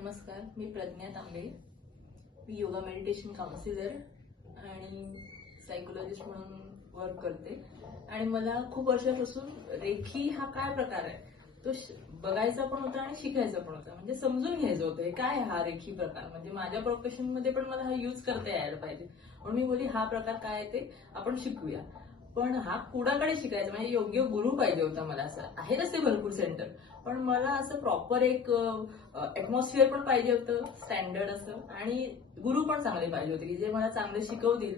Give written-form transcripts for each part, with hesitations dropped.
नमस्कार, मी प्रज्ञा तांबे. मी yoga meditation counsellor आणि psychologist म्हणून वर्क करते. आणि मला खूप वर्षापासून रेखी हा काय प्रकार आहे तो बघायचा पण होता आणि शिकायचा पण होता. म्हणजे समजून घ्यायचं होतं हे काय हा रेखी प्रकार. म्हणजे माझ्या प्रोफेशन मध्ये पण मला हा यूज करता यायला पाहिजे. म्हणून मी बोलली हा प्रकार काय आहे ते आपण शिकूया. पण हा कुणाकडे शिकायचा म्हणजे योग्य गुरु पाहिजे होता मला. असं आहे तसे भरपूर सेंटर, पण मला असं प्रॉपर एक ऍटमॉस्फिअर पण पाहिजे होतं स्टँडर्ड असं, आणि गुरु पण चांगले पाहिजे होते की जे मला चांगले शिकवतील.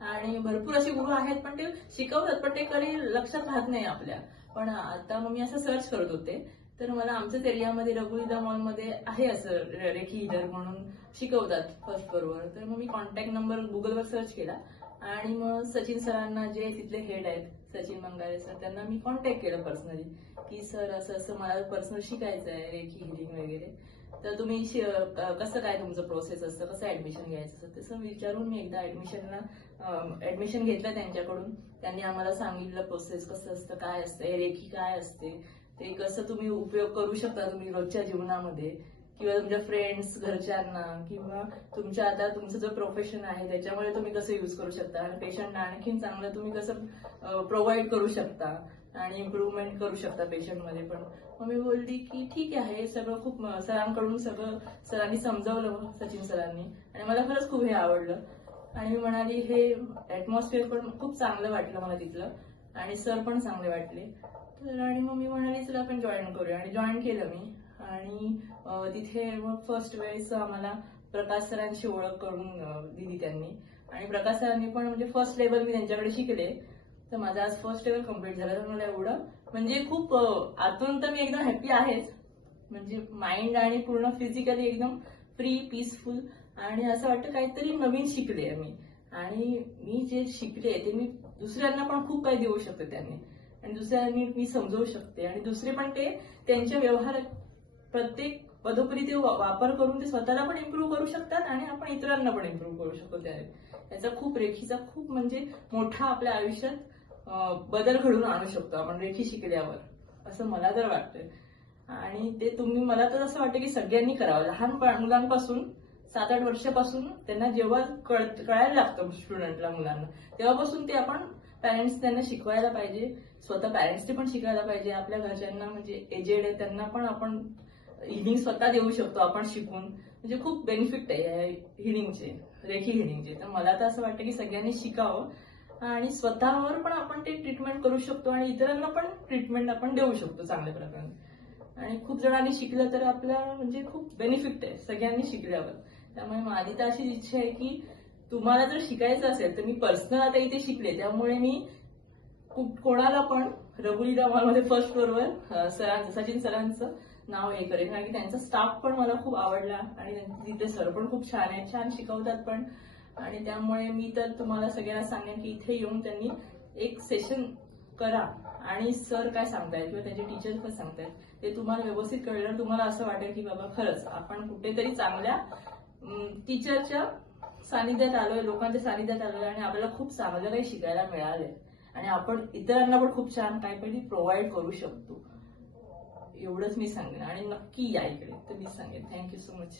आणि भरपूर असे गुरु आहेत पण ते शिकवतात पण ते कधी लक्षात राहत नाही आपल्या. पण आता मग मी असं सर्च करत होते तर मला आमच्याच एरियामध्ये रघुवीरा मॉलमध्ये आहे असं रेखी हीलर म्हणून शिकवतात फर्स्ट फ्लोअरवर. तर मग मी कॉन्टॅक्ट नंबर गुगलवर सर्च केला आणि मग सचिन सरांना जे तिथले हेड आहेत सचिन मंगारे सर त्यांना मी कॉन्टॅक्ट केलं पर्सनली की सर असं असं मला पर्सनल शिकायचं आहे रेखी हिलिंग वगैरे. तर तुम्ही कसं काय तुमचं प्रोसेस असतं, कसं ऍडमिशन घ्यायचं असतं तसं विचारून मी एकदा ऍडमिशन घेतलं त्यांच्याकडून. त्यांनी आम्हाला सांगितलं प्रोसेस कसं असतं, काय असतं, रेखी काय असते, ते कसं तुम्ही उपयोग करू शकता तुम्ही रोजच्या जीवनामध्ये किंवा तुमच्या फ्रेंड्स घरच्यांना किंवा तुमच्या आता तुमचं जो प्रोफेशन आहे त्याच्यामुळे तुम्ही कसं युज करू शकता आणि पेशंटना आणखीन चांगलं तुम्ही कसं प्रोव्हाइड करू शकता आणि इम्प्रूव्हमेंट करू शकता पेशंटमध्ये पण. मग मी बोलली की ठीक आहे, हे सगळं खूप सरांकडून सगळं सरांनी समजावलं सचिन सरांनी आणि मला खरंच खूप हे आवडलं. आणि मी म्हणाली हे ऍटमॉस्फिअर पण खूप चांगलं वाटलं मला तिथलं आणि सर पण चांगले वाटले. तर आणि मग मी म्हणाली चला आपण जॉईन करूया आणि जॉईन केलं मी. आणि तिथे मग फर्स्ट वेळेस आम्हाला प्रकाश सरांची ओळख करून दिली त्यांनी. आणि प्रकाश सरांनी पण म्हणजे फर्स्ट लेवल मी त्यांच्याकडे शिकले तर माझा आज फर्स्ट लेवल कम्प्लीट झाला. तर मला एवढं म्हणजे खूप आतून तर मी एकदम हॅप्पी आहेच. म्हणजे माइंड आणि पूर्ण फिजिकली एकदम फ्री पीसफुल आणि असं वाटतं काहीतरी नवीन शिकले मी. आणि मी जे शिकले ते मी दुसऱ्यांना पण खूप काही देऊ शकते त्यांनी आणि दुसऱ्यांनी मी समजवू शकते आणि दुसरे पण ते त्यांच्या व्यवहारात प्रत्येक पदोपरी ते वापर करून ते स्वतःला पण इम्प्रूव्ह करू शकतात आणि आपण इतरांना पण इम्प्रूव्ह करू शकतो. त्याचा खूप रेखीचा खूप म्हणजे मोठा आपल्या आयुष्यात बदल घडून आणू शकतो आपण रेखी शिकल्यावर, असं मला तर वाटतंय. आणि ते तुम्ही मला तर असं वाटतं की सगळ्यांनी करावं. लहान मुलांपासून 7-8 वर्षापासून त्यांना जेव्हा कळायला लागतं स्टुडंटला मुलांना तेव्हापासून ते आपण पॅरेंट्स त्यांना शिकवायला पाहिजे. स्वतः पॅरेंट्सनी पण शिकायला पाहिजे. आपल्या घरच्यांना म्हणजे एजेड आहे त्यांना पण आपण हिलिंग स्वतः देऊ शकतो आपण शिकून. म्हणजे खूप बेनिफिट आहे हिलिंगचे, रेखी हिलिंगचे. तर मला तर असं वाटतं की सगळ्यांनी शिकावं आणि स्वतःवर पण आपण ते ट्रीटमेंट करू शकतो आणि इतरांना पण ट्रीटमेंट आपण देऊ शकतो चांगल्या प्रकारे. आणि खूप जणांनी शिकलं तर आपल्या म्हणजे खूप बेनिफिट आहे सगळ्यांनी शिकल्यावर. त्यामुळे माझी तर अशी इच्छा आहे की तुम्हाला जर शिकायचं असेल तर मी पर्सनल आता इथे शिकले त्यामुळे मी कोणाला पण रघुवीरा मॉलमध्ये फर्स्ट फ्लोअरवर सचिन सरांचं नाव हे करेन कारण की त्यांचा स्टाफ पण मला खूप आवडला आणि तिथे सर पण खूप छान आहे, छान शिकवतात पण. आणि त्यामुळे मी तर तुम्हाला सगळ्यांना सांगेन की इथे येऊन त्यांनी एक सेशन करा आणि सर काय सांगतायत किंवा त्यांचे टीचर्स काय सांगतायत ते तुम्हाला व्यवस्थित कळलं. तुम्हाला असं वाटेल की बाबा खरंच आपण कुठेतरी चांगल्या टीचरच्या सानिध्यात आलोय, लोकांच्या सानिध्यात आलोय आणि आपल्याला खूप चांगलं काही शिकायला मिळालंय आणि आपण इतरांना पण खूप छान काहीतरी प्रोव्हाइड करू शकतो. एवढंच मी सांगेन आणि नक्की या इकडे तर मी सांगेन. Thank you so much.